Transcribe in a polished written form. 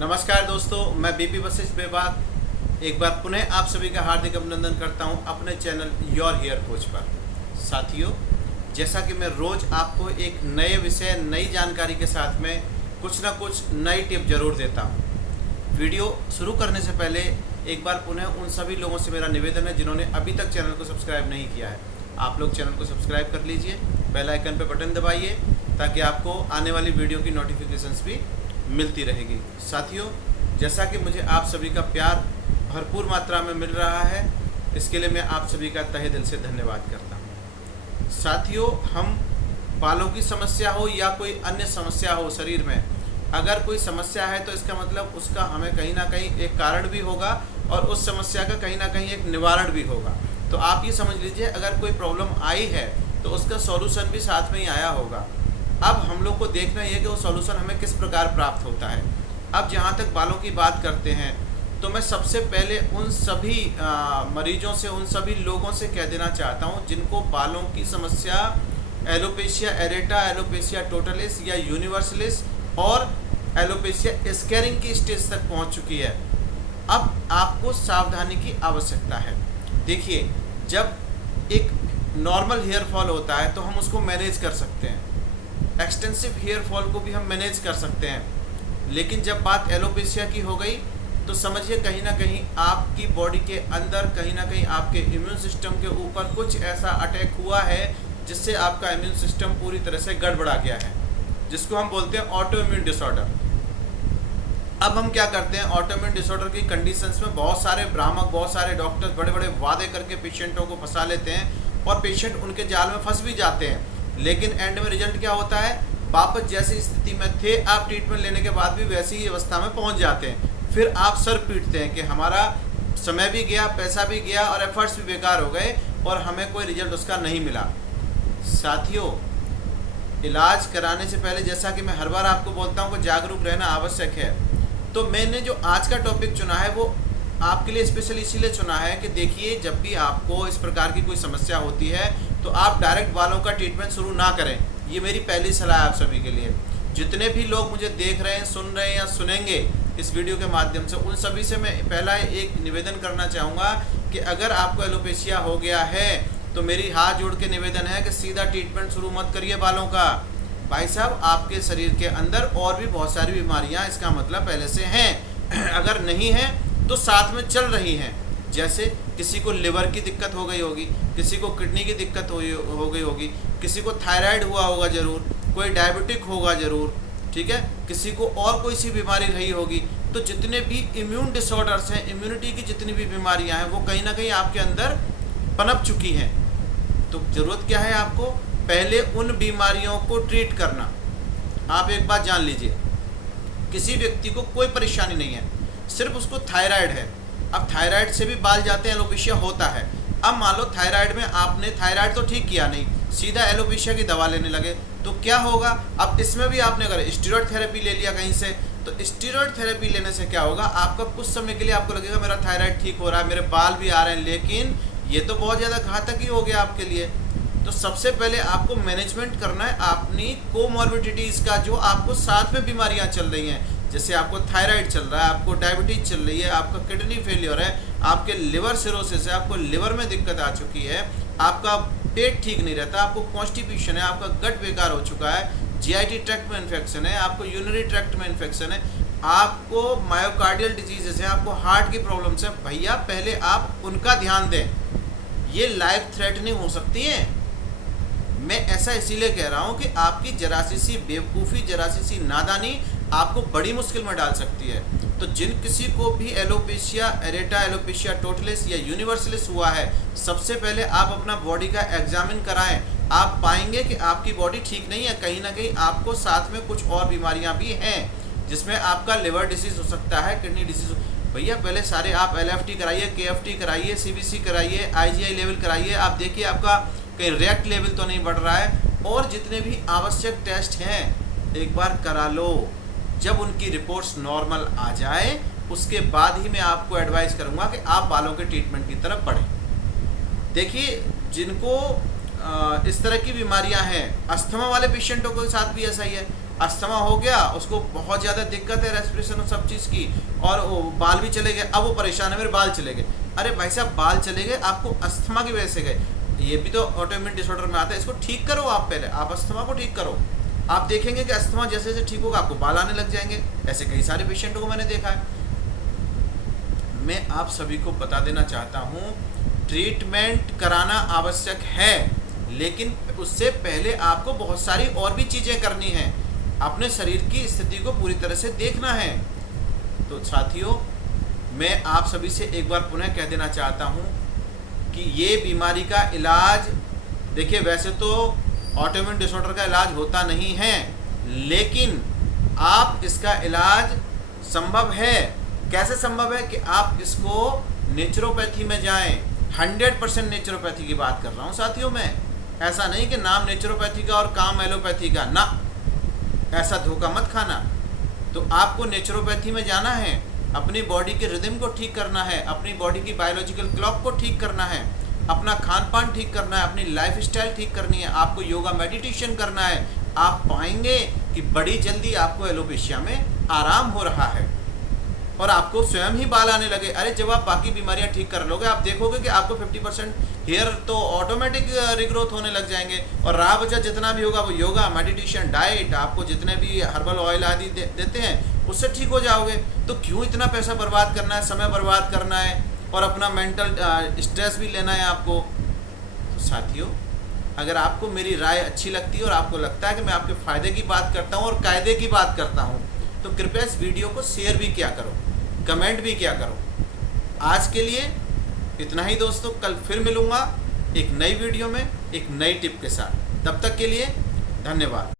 नमस्कार दोस्तों, मैं बीपी वशिष्ठ बेबाक एक बार पुनः आप सभी का हार्दिक अभिनंदन करता हूं अपने चैनल योर हेयर कोच पर। साथियों, जैसा कि मैं रोज़ आपको एक नए विषय, नई जानकारी के साथ में कुछ ना कुछ नई टिप जरूर देता हूं। वीडियो शुरू करने से पहले एक बार पुनः उन सभी लोगों से मेरा निवेदन है जिन्होंने अभी तक चैनल को सब्सक्राइब नहीं किया है, आप लोग चैनल को सब्सक्राइब कर लीजिए, बेल आइकन पर बटन दबाइए ताकि आपको आने वाली वीडियो की नोटिफिकेशंस भी मिलती रहेगी। साथियों, जैसा कि मुझे आप सभी का प्यार भरपूर मात्रा में मिल रहा है, इसके लिए मैं आप सभी का तहे दिल से धन्यवाद करता हूँ। साथियों, हम बालों की समस्या हो या कोई अन्य समस्या हो शरीर में, अगर कोई समस्या है तो इसका मतलब उसका हमें कहीं ना कहीं एक कारण भी होगा और उस समस्या का कहीं ना कहीं एक निवारण भी होगा। तो आप ये समझ लीजिए, अगर कोई प्रॉब्लम आई है तो उसका सॉल्यूशन भी साथ में ही आया होगा। अब हम लोग को देखना ये है कि वो सॉल्यूशन हमें किस प्रकार प्राप्त होता है। अब जहाँ तक बालों की बात करते हैं तो मैं सबसे पहले उन सभी मरीजों से, उन सभी लोगों से कह देना चाहता हूँ जिनको बालों की समस्या एलोपेशिया एरेटा, एलोपेशिया टोटलिस या यूनिवर्सलिस और एलोपेशिया स्कैरिंग की स्टेज तक पहुँच चुकी है। अब आपको सावधानी की आवश्यकता है। देखिए, जब एक नॉर्मल हेयर फॉल होता है तो हम उसको मैनेज कर सकते हैं, एक्सटेंसिव हेयर फॉल को भी हम मैनेज कर सकते हैं, लेकिन जब बात एलोपेशिया की हो गई तो समझिए कहीं ना कहीं आपकी बॉडी के अंदर, कहीं ना कहीं आपके इम्यून सिस्टम के ऊपर कुछ ऐसा अटैक हुआ है जिससे आपका इम्यून सिस्टम पूरी तरह से गड़बड़ा गया है, जिसको हम बोलते हैं ऑटो इम्यून डिसऑर्डर। अब हम क्या करते हैं, ऑटो इम्यून डिसऑर्डर की कंडीशंस में बहुत सारे भ्रामक, बहुत सारे डॉक्टर्स बड़े बड़े वादे करके पेशेंटों को फंसा लेते हैं और पेशेंट उनके जाल में फंस भी जाते हैं, लेकिन एंड में रिजल्ट क्या होता है, वापस जैसी स्थिति में थे आप ट्रीटमेंट लेने के बाद भी वैसी ही अवस्था में पहुंच जाते हैं। फिर आप सर पीटते हैं कि हमारा समय भी गया, पैसा भी गया और एफर्ट्स भी बेकार हो गए और हमें कोई रिजल्ट उसका नहीं मिला। साथियों, इलाज कराने से पहले, जैसा कि मैं हर बार आपको बोलता हूं कि जागरूक रहना आवश्यक है। तो मैंने जो आज का टॉपिक चुना है वो आपके लिए स्पेशल इसीलिए चुना है कि देखिए, जब भी आपको इस प्रकार की कोई समस्या होती है तो आप डायरेक्ट बालों का ट्रीटमेंट शुरू ना करें। ये मेरी पहली सलाह है आप सभी के लिए। जितने भी लोग मुझे देख रहे हैं, सुन रहे हैं या सुनेंगे इस वीडियो के माध्यम से, उन सभी से मैं पहला एक निवेदन करना चाहूँगा कि अगर आपको एलोपेशिया हो गया है तो मेरी हाथ जोड़ के निवेदन है कि सीधा ट्रीटमेंट शुरू मत करिए बालों का। भाई साहब, आपके शरीर के अंदर और भी बहुत सारी बीमारियाँ इसका मतलब पहले से हैं, अगर नहीं हैं तो साथ में चल रही हैं। जैसे किसी को लिवर की दिक्कत हो गई होगी, किसी को किडनी की दिक्कत हो गई होगी, किसी को थायराइड हुआ होगा ज़रूर, कोई डायबिटिक होगा ज़रूर, ठीक है, किसी को और कोई सी बीमारी रही होगी। तो जितने भी इम्यून डिसऑर्डर्स हैं, इम्यूनिटी की जितनी भी बीमारियां हैं, वो कहीं ना कहीं आपके अंदर पनप चुकी हैं। तो ज़रूरत क्या है आपको, पहले उन बीमारियों को ट्रीट करना। आप एक बात जान लीजिए, किसी व्यक्ति को कोई परेशानी नहीं है, सिर्फ उसको थायराइड है। अब थायराइड से भी बाल जाते हैं, एलोपेशिया होता है। अब मान लो थायराइड में आपने थायराइड तो ठीक किया नहीं, सीधा एलोपेशिया की दवा लेने लगे तो क्या होगा। अब इसमें भी आपने अगर स्टेरॉइड थेरेपी ले लिया कहीं से, तो स्टेरॉइड थेरेपी लेने से क्या होगा, आपका कुछ समय के लिए आपको लगेगा मेरा थायराइड ठीक हो रहा है, मेरे बाल भी आ रहे हैं, लेकिन ये तो बहुत ज़्यादा घातक ही हो गया आपके लिए। तो सबसे पहले आपको मैनेजमेंट करना है अपनी कोमॉर्बिडिटीज़ का, जो आपको साथ में बीमारियाँ चल रही हैं। जैसे आपको थायराइड चल रहा है, आपको डायबिटीज चल रही है, आपका किडनी फेलियर है, आपके लिवर सिरोसिस है, आपको लिवर में दिक्कत आ चुकी है, आपका पेट ठीक नहीं रहता, आपको कॉन्स्टिपेशन है, आपका गट बेकार हो चुका है, जीआईटी ट्रैक्ट में इन्फेक्शन है, आपको यूरिनरी ट्रैक्ट में इन्फेक्शन है, आपको मायोकार्डियल डिजीजेस है, आपको हार्ट की प्रॉब्लम्स है, भैया पहले आप उनका ध्यान दें। ये लाइफ थ्रेटनिंग हो सकती है। मैं ऐसा इसीलिए कह रहा हूँ कि आपकी जरा सी बेवकूफ़ी, जरा सी नादानी आपको बड़ी मुश्किल में डाल सकती है। तो जिन किसी को भी एलोपेशिया एरेटा, एलोपेशिया टोटलिस या यूनिवर्सलिस हुआ है, सबसे पहले आप अपना बॉडी का एग्जामिन कराएं। आप पाएंगे कि आपकी बॉडी ठीक नहीं है, कहीं ना कहीं आपको साथ में कुछ और बीमारियां भी हैं, जिसमें आपका लिवर डिसीज हो सकता है, किडनी डिसीज। भैया पहले सारे आप LFT कराइए, KFT कराइए, CBC कराइए, IGI लेवल कराइए। आप देखिए आपका कहीं रेक्ट लेवल तो नहीं बढ़ रहा है, और जितने भी आवश्यक टेस्ट हैं एक बार करा लो। जब उनकी रिपोर्ट्स नॉर्मल आ जाए उसके बाद ही मैं आपको एडवाइस करूंगा कि आप बालों के ट्रीटमेंट की तरफ बढ़ें। देखिए, जिनको इस तरह की बीमारियां हैं, अस्थमा वाले पेशेंटों के साथ भी ऐसा ही है। अस्थमा हो गया, उसको बहुत ज़्यादा दिक्कत है रेस्पिरेशन और सब चीज़ की, और वो बाल भी चले गए, अब वो परेशान है मेरे बाल चले गए। अरे भाई साहब, बाल चले गए आपको अस्थमा की वजह से गए, ये भी तो ऑटोइम्यून डिसऑर्डर में आता है। इसको ठीक करो आप, पहले आप अस्थमा को ठीक करो। आप देखेंगे कि अस्थमा जैसे जैसे ठीक होगा आपको बाल आने लग जाएंगे। ऐसे कई सारे पेशेंटों को मैंने देखा है। मैं आप सभी को बता देना चाहता हूँ, ट्रीटमेंट कराना आवश्यक है, लेकिन उससे पहले आपको बहुत सारी और भी चीज़ें करनी हैं। अपने शरीर की स्थिति को पूरी तरह से देखना है। तो साथियों, मैं आप सभी से एक बार पुनः कह देना चाहता हूँ कि ये बीमारी का इलाज, देखिए वैसे तो ऑटोइम्यून डिसऑर्डर का इलाज होता नहीं है, लेकिन आप इसका इलाज संभव है। कैसे संभव है? कि आप इसको नेचुरोपैथी में जाएं। 100% नेचुरोपैथी की बात कर रहा हूँ साथियों मैं। ऐसा नहीं कि नाम नेचुरोपैथी का और काम एलोपैथी का, ना, ऐसा धोखा मत खाना। तो आपको नेचुरोपैथी में जाना है, अपनी बॉडी के रिदम को ठीक करना है, अपनी बॉडी की बायोलॉजिकल क्लॉक को ठीक करना है, अपना खान पान ठीक करना है, अपनी लाइफ स्टाइल ठीक करनी है, आपको योगा मेडिटेशन करना है। आप पाएंगे कि बड़ी जल्दी आपको एलोपेशिया में आराम हो रहा है और आपको स्वयं ही बाल आने लगे। अरे जब आप बाकी बीमारियां ठीक कर लोगे, आप देखोगे कि आपको 50% हेयर तो ऑटोमेटिक रिग्रोथ होने लग जाएंगे। और रहा बचा जितना भी होगा वो योगा, मेडिटेशन, डाइट, आपको जितने भी हर्बल ऑयल आदि देते हैं उससे ठीक हो जाओगे। तो क्यों इतना पैसा बर्बाद करना है, समय बर्बाद करना है और अपना मेंटल स्ट्रेस भी लेना है आपको। तो साथियों, अगर आपको मेरी राय अच्छी लगती है और आपको लगता है कि मैं आपके फ़ायदे की बात करता हूँ और कायदे की बात करता हूँ, तो कृपया इस वीडियो को शेयर भी किया करो, कमेंट भी किया करो। आज के लिए इतना ही दोस्तों, कल फिर मिलूँगा एक नई वीडियो में एक नई टिप के साथ। तब तक के लिए धन्यवाद।